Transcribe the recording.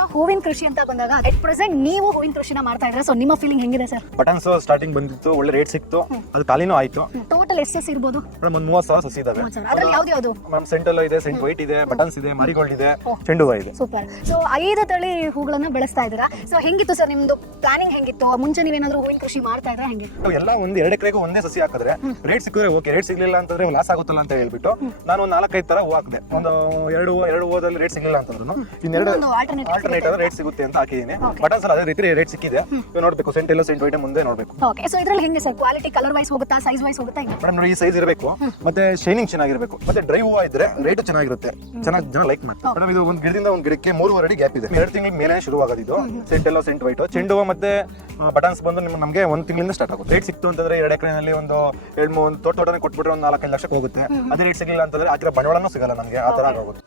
ಇವಾಗ ಹೂವಿನ ಕೃಷಿ ಅಂತ ಬಂದಾಗ ಅಟ್ ಪ್ರೆಸೆಂಟ್ ನೀವು ಹೂವಿನ ಕೃಷಿನ ಮಾಡ್ತಾ ಇದ್ರೆ ಸೊ ನಿಮ್ಮ ಫೀಲಿಂಗ್ ಹೆಂಗಿದೆ ಸರ್? ಬಟನ್ಸ್ ಸ್ಟಾರ್ಟಿಂಗ್ ಬಂದಿತ್ತು, ಒಳ್ಳೆ ರೇಟ್ ಸಿಕ್ತು, ಅದು ಖಾಲಿನೂ ಆಯ್ತು. ಟೋಟಲ್ ಎಷ್ಟು ಇರ್ಬೋದು? ಮೇಡಮ್ ಒಂದು 30,000 ಸಸಿ ಇದಾವೆ. ಅದ್ರಲ್ಲಿ ಯಾವ್ದು? ಮೇಡಮ್ ಸೆಂಟೆಲ್ಲೋ ಇದೆ, ಸೆಂಟ್ ವೈಟ್ ಇದೆ, ಬಟನ್ಸ್ ಇದೆ, ಮಾರಿಗೋಲ್ಡ್ ಇದೆ, ಚೆಂಡು ಹೂವ ಇದೆ. ಸೂಪರ್. ಸೊ 5 ತಳಿ ಹೂಗಳನ್ನ ಬೆಳೆಸ್ತಾ ಇದ್ದೀರಾ. ಸೊ ಹೆಂಗಿತ್ತು ಸರ್ ನಿಮ್ದು ಪ್ಲಾನಿಂಗ್ ಹೆಂಗಿತ್ತು? ಮುಂಚೆ ನೀವೇನಾದ್ರೂ ಹೂವಿನ ಕೃಷಿ ಮಾಡ್ತಾ ಇದ್ರೆ ಹೆಂಗೆ? ಎಲ್ಲ ಒಂದು 2 ಎಕರೆಗೂ ಒಂದೇ ಸಸಿ ಹಾಕಿದ್ರೆ ರೇಟ್ ಸಿಕ್ಕಿದ್ರೆ ಓಕೆ, ರೇಟ್ ಸಿಗ್ಲಿಲ್ಲ ಅಂತಂದ್ರೆ ಲಾಸ್ ಆಗುತ್ತಲ್ಲ ಅಂತ ಹೇಳ್ಬಿಟ್ಟು ನಾನು ಒಂದು 4-5 ತರ ಹೂ ಹಾಕಿದೆ. ಒಂದು ಎರಡು ಹೂವದಲ್ಲಿ ರೇಟ್ ಸಿಗ್ಲಿಲ್ಲ ಅಂತಂದ್ರು ಇನ್ನೆರಡು ಆಲ್ಟರ್ನೇಟ್ ಆದ್ರೆ ರೇಟ್ ಸಿಗುತ್ತೆ ಅಂತ ಹಾಕಿದೀನಿ. ಬಟನ್ಸ್ ಅದೇ ರೀತಿ ರೇಟ್ ಸಿಕ್ಕಿದೆ. ನೀವು ನೋಡ್ಬೇಕು, ಸೆಂಟ್ ಎಲ್ಲೋ ಸೆಂಟ್ ವೈಟ್ ಮುಂದೆ ನೋಡ್ಬೇಕು. ಓಕೆ. ಸೊ ಇದ್ರಲ್ಲಿ ಹೆಂಗೆ ಸರ್ ಕ್ವಾಲಿಟಿ ಕಲರ್ ವೈಸ್ ಹೋಗುತ್ತಾ, ಸೈಜ್ ವೈಸ್ ಹೋಗುತ್ತಾ? ಮೇಡಮ್ ನೋಡಿ, ಈ ಸೈಜ್ ಇರಬೇಕು, ಮತ್ತೆ ಶೈನಿಂಗ್ ಚೆನ್ನಾಗಿರ್ಬೇಕು, ಮತ್ತೆ ಡ್ರೈ ಹೂವ ಇದ್ರೆ ರೇಟ್ ಚೆನ್ನಾಗಿರುತ್ತೆ, ಚೆನ್ನಾಗಿ ಜನ ಲೈಕ್ ಮಾಡ್ತಾರೆ. ಮೇಡಮ್ ಇದು ಒಂದು ಗಿಡದಿಂದ ಒಂದು ಗಿಡಕ್ಕೆ 3.5 ಅಡಿ ಗ್ಯಾಪ್ ಇದೆ. 2 ತಿಂಗಳ ಮೇಲೆ ಶುರು ಆಗೋದು ಸೆಂಟ್ ಎಲ್ಲೋ ಸೆಂಟ್ ವೈಟ್. ಚೆಂಡು ಹೂವ ಮತ್ತೆ ಬಟನ್ಸ್ ಬಂದು ನಮಗೆ 1 ತಿಂಗಳಿಂದ ಸ್ಟಾರ್ಟ್ ಆಗುತ್ತೆ. ರೇಟ್ ಸಿಕ್ತು ಅಂತಂದ್ರೆ 2 ಎಕರೆನಲ್ಲಿ ಒಂದು 2-3 ತೋಟನೇ ಕೊಟ್ಬಿಟ್ರೆ ಒಂದು 4-5 ಲಕ್ಷಕ್ಕೆ ಹೋಗುತ್ತೆ. ಅದೇ ರೇಟ್ ಸಿಗಲಿಲ್ಲ ಅಂತಂದ್ರೆ ಹಾಕಿರೋ ಬಂಡವಾಳನೂ ಸಿಗಲ್ಲ ನಮಗೆ, ಆ ತರ ಆಗೋಗುತ್ತೆ.